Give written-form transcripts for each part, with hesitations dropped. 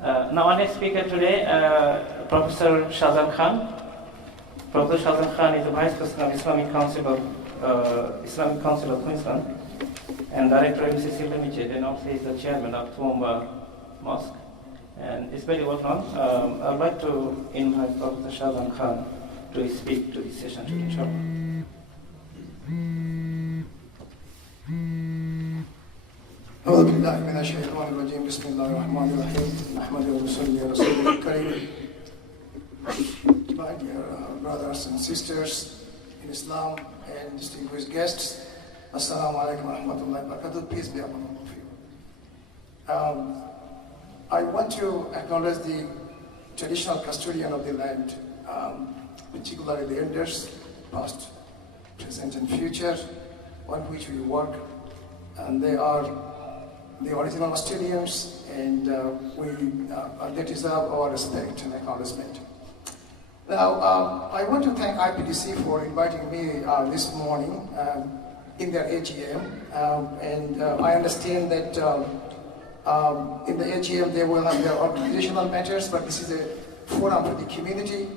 Now our next speaker today, Professor Shahjahan. Professor Shahjahan is the Vice President of Islamic Council of Queensland and Director of MCCA Limited, and also is the Chairman of Toowoomba Mosque. And it's very well known. I'd like to invite Professor Shahjahan to speak to this session today, inshallah. أعوذ بالله من الشيطان الرجيم بسم الله الرحمن الرحيم نحمده ونصلي على رسوله الكريم. My dear brothers and sisters in Islam and distinguished guests, Assalamu alaikum wa rahmatullahi wa barakatuh. Peace be upon all of you. I want to acknowledge the traditional custodian of the land, particularly the elders, past, present and future, on which we work, and they are the original custodians, and they deserve our respect and acknowledgement. Now, I want to thank IPDC for inviting me this morning in their AGM, and I understand that in the AGM they will have their organizational matters, but this is a forum for the community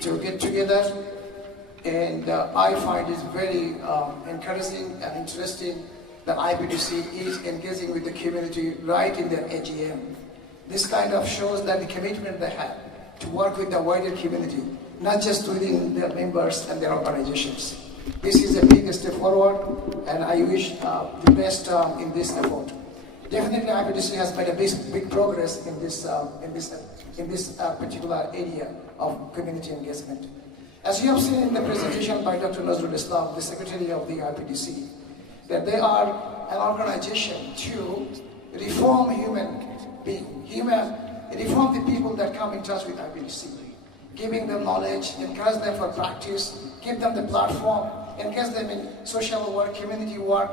to get together, and I find it very encouraging and interesting that IPDC is engaging with the community right in their AGM. This kind of shows that the commitment they have to work with the wider community, not just within their members and their organizations. This is a big step forward, and I wish the best in this effort. Definitely, IPDC has made a big progress in this particular area of community engagement. As you have seen in the presentation by Dr. Nazrul Islam, the Secretary of the IPDC, that they are an organization to reform human beings, reform the people that come in touch with IPDC, giving them knowledge, encourage them for practice, give them the platform, engage them in social work, community work,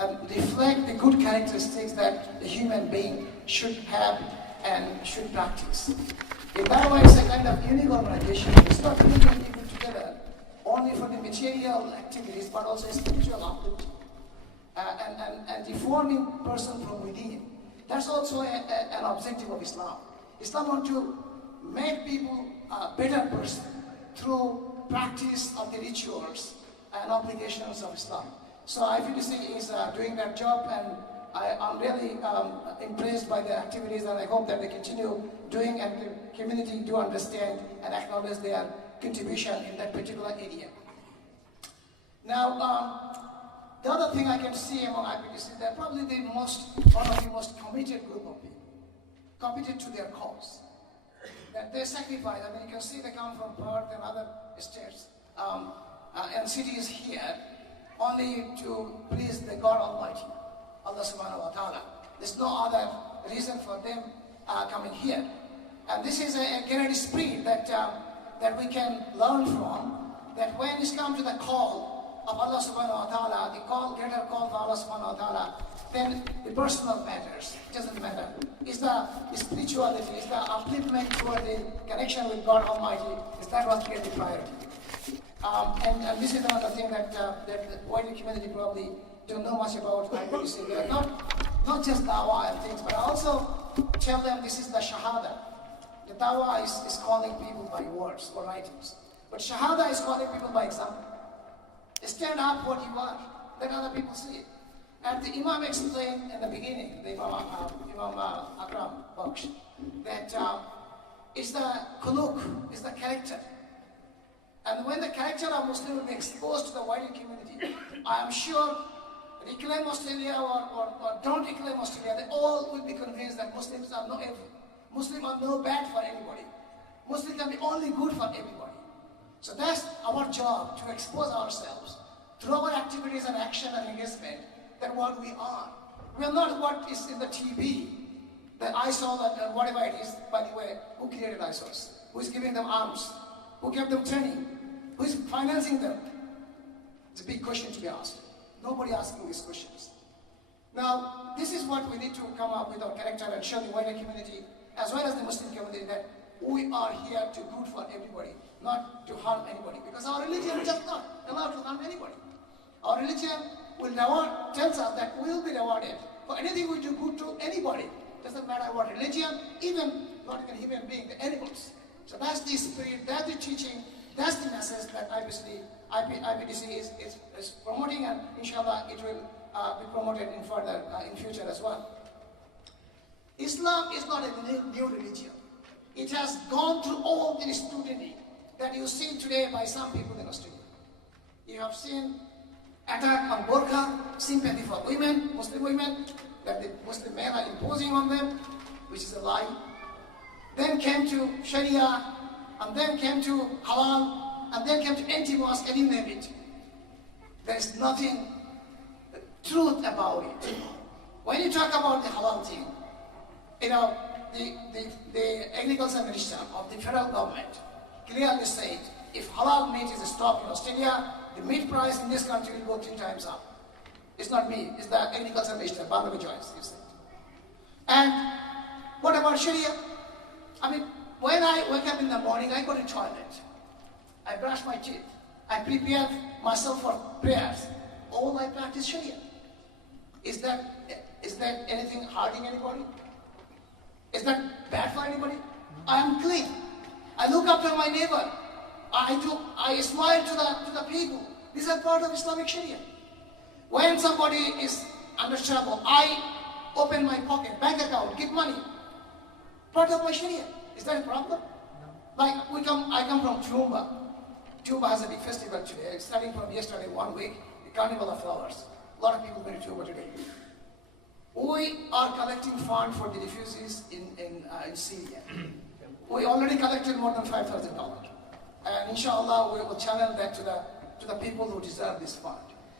and reflect the good characteristics that a human being should have and should practice. In that way, it's a kind of unique organization. It's not bringing people together only for the material activities, but also spiritual uplift. And reforming person from within. That's also an objective of Islam. Islam wants to make people a better person through practice of the rituals and obligations of Islam. So IPDC is doing that job, and I'm really impressed by their activities, and I hope that they continue doing, and the community do understand and acknowledge their contribution in that particular area. Now, the other thing I can see among IPDC, they're probably one of the most committed group of people, committed to their cause. That they sacrifice. I mean, you can see they come from Perth and other states and cities here only to please the God Almighty, Allah subhanahu wa ta'ala. There's no other reason for them coming here. And this is a great spirit that we can learn from, that when it's come to the call of Allah subhanahu wa ta'ala, the greater call for Allah subhanahu wa ta'ala, then the personal matters. It doesn't matter. It's the spirituality, it's the upliftment toward the connection with God Almighty. Is that what gets the priority? And this is another thing that the wider community probably don't know much about IPDC. They are not just dawah and things, but I also tell them this is the shahada. The dawah is calling people by words or writings, but shahada is calling people by example. Stand up what you are, let other people see it. And the Imam explained in the beginning, the Imam Akram Baksh, that it's the khuluq, is the character. And when the character of Muslim will be exposed to the wider community, I am sure, reclaim Australia or don't reclaim Australia, they all will be convinced that Muslims are no evil. Muslims are no bad for anybody. Muslims can be only good for everybody. So that's our job, to expose ourselves through our activities and action and engagement, that what we are. We are not what is in the TV, the ISOL and whatever it is. By the way, who created ISOLs? Who is giving them arms? Who gave them training? Who is financing them? It's a big question to be asked. Nobody asking these questions. Now, this is what we need to come up with our character and show the wider community, as well as the Muslim community, that we are here to good for everybody, not to harm anybody, because our religion does not allow to harm anybody. Our religion tells us that we will be rewarded for anything we do good to anybody. Doesn't matter what religion, even not even human being, the animals. So that's the spirit, that's the teaching, that's the message that IPDC is promoting, and inshallah it will be promoted in further in future as well. Islam is not a new religion. It has gone through all the scrutiny that you see today by some people in Australia. You have seen attack on burqa, sympathy for women, Muslim women, that the Muslim men are imposing on them, which is a lie. Then came to Sharia, and then came to halal, and then came to anti-mosque, and you name it. There is nothing truth about it. When you talk about the halal thing, you know, the agriculture minister of the federal government clearly said, if halal meat is stopped in Australia, the meat price in this country will go 3 times up. It's not me, it's the agriculture minister, Barnaby Joyce, he said. And what about Sharia? I mean, when I wake up in the morning, I go to the toilet. I brush my teeth. I prepare myself for prayers. All I practice Sharia. Is that anything hurting anybody? Is that bad for anybody? I am clean. I look after my neighbor. I smile to the people. These are part of Islamic Sharia. When somebody is under trouble, I open my pocket, bank account, give money. Part of my Sharia. Is that a problem? No. Like I come from Tumba. Tumba has a big festival today. Starting from yesterday, 1 week, the Carnival of Flowers. A lot of people go to Tumba today. We are collecting funds for the refugees in Syria. We already collected more than $5,000. And inshallah, we will channel that to the people who deserve this fund.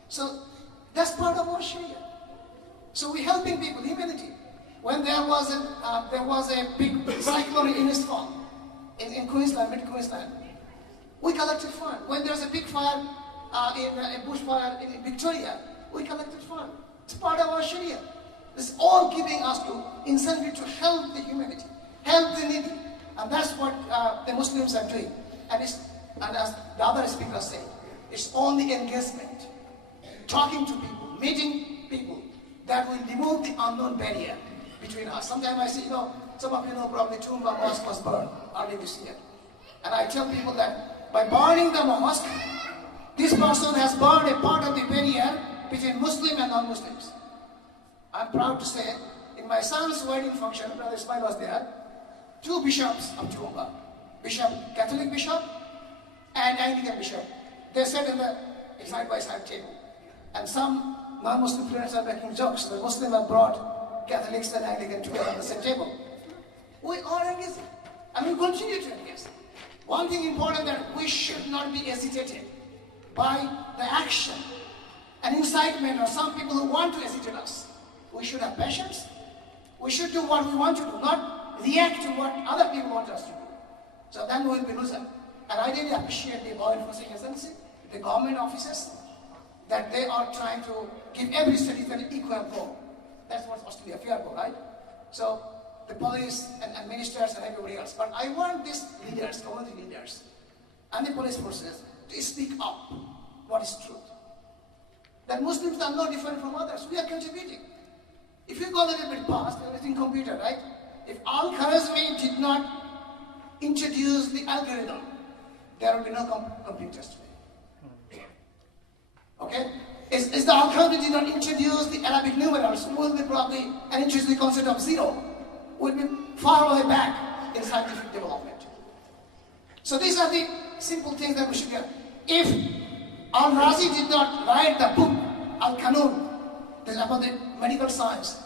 So that's part of our Sharia. So we're helping people, humanity. When there was a big cyclone in East Fall, in Queensland, mid-Queensland, we collected fund. When there's a big fire, a bushfire in Victoria, we collected fund. It's part of our Sharia. It's all giving us to incentive to help the humanity, help the needy. And that's what the Muslims are doing. And as the other speaker said, it's only engagement, talking to people, meeting people, that will remove the unknown barrier between us. Sometimes I say, some of you know probably Tumba Mosque was burned early this year. And I tell people that by burning the mosque, this person has burned a part of the barrier between Muslim and non-Muslims. I'm proud to say, in my son's wedding function, Brother Ismail was there, 2 bishops of Tumba, Catholic bishop and Anglican bishop, they sat in the side-by-side table. And some non-Muslim friends are making jokes. The Muslims have brought Catholics and Anglican together on the same table. We are engaged, and we continue to engage. One thing important, that we should not be hesitated by the action and incitement of some people who want to hesitate us. We should have patience. We should do what we want to do, not react to what other people want us to do. So then we will be losing. And I really appreciate the law enforcement agency, the government officers, that they are trying to give every citizen equal goal. That's what Australia fair goal, right? So the police and ministers and everybody else. But I want these leaders, community leaders, and the police forces to speak up what is truth. That Muslims are no different from others. We are contributing. If you go a little bit past, everything computer, right? If Al-Khwarizmi did not introduce the algorithm, there will be no computers today. Okay? Is the Al-Khwarizmi did not introduce the Arabic numerals, we will be probably, and introduce the concept of zero, will be far way back in scientific development. So these are the simple things that we should get. If Al-Razi did not write the book, Al-Qanun, this is about the medical science,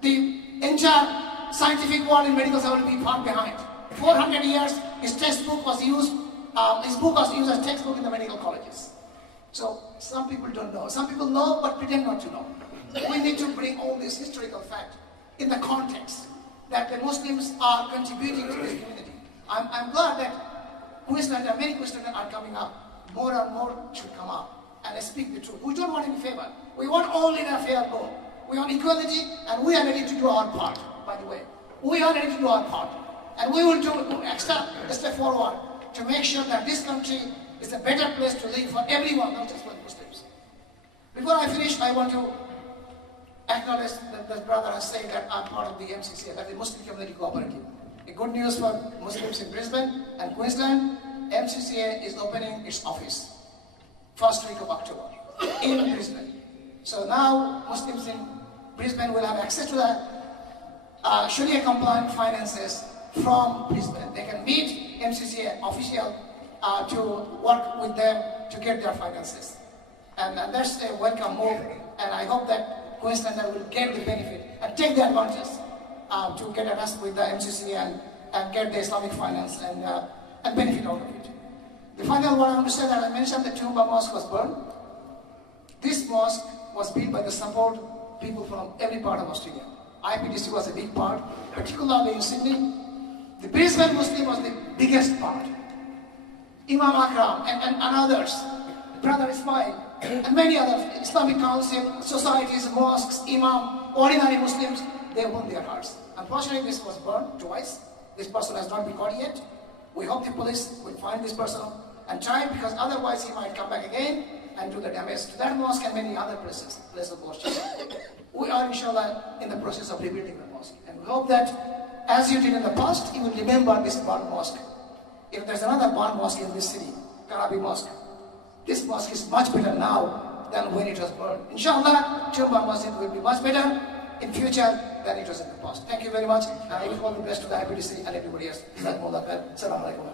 the entire scientific world in medical science will be far behind. 400 years, his textbook was used, his book was used as textbook in the medical colleges. So some people don't know. Some people know but pretend not to know. We need to bring all this historical fact in the context that the Muslims are contributing to this community. I'm glad that Queenslander, many Queenslander are coming up. More and more should come up and speak the truth. We don't want any favor. We want only the fair goal. We want equality, and we are ready to do our part, by the way. We are ready to do our part. And we will do extra step forward to make sure that this country is a better place to live for everyone, not just for the Muslims. Before I finish, I want to acknowledge that the brother has said that I'm part of the MCCA, that the Muslim Community Cooperative. A good news for Muslims in Brisbane and Queensland, MCCA is opening its office first week of October in Brisbane. So now Muslims in Brisbane will have access to the Sharia compliant finances from Brisbane. They can meet MCCA official to work with them to get their finances. And that's a welcome move, and I hope that Queenslander will get the benefit and take the advantage to get arrested with the MCCA and get the Islamic finance and benefit out of it. The final one I want to say that I mentioned the Tumba Mosque was burned. This mosque was built by the support people from every part of Australia. IPDC was a big part, particularly in Sydney. The Brisbane Muslim was the biggest part. Imam Akram and others, Brother Ismail, and many others, Islamic Council, societies, mosques, Imam, ordinary Muslims, they won their hearts. Unfortunately, this was burned twice. This person has not been caught yet. We hope the police will find this person and try it, because otherwise he might come back again and do the damage to that mosque and many other places of worship. We are, inshallah, in the process of rebuilding the mosque. And we hope that, as you did in the past, you will remember this burned mosque. If there's another burned mosque in this city, Karabi Mosque, this mosque is much better now than when it was burned. Inshallah, Tumba Masjid will be much better in future than it was in the past. Thank you very much. And I wish all the best to the IPDC and everybody else. Assalamu alaikum.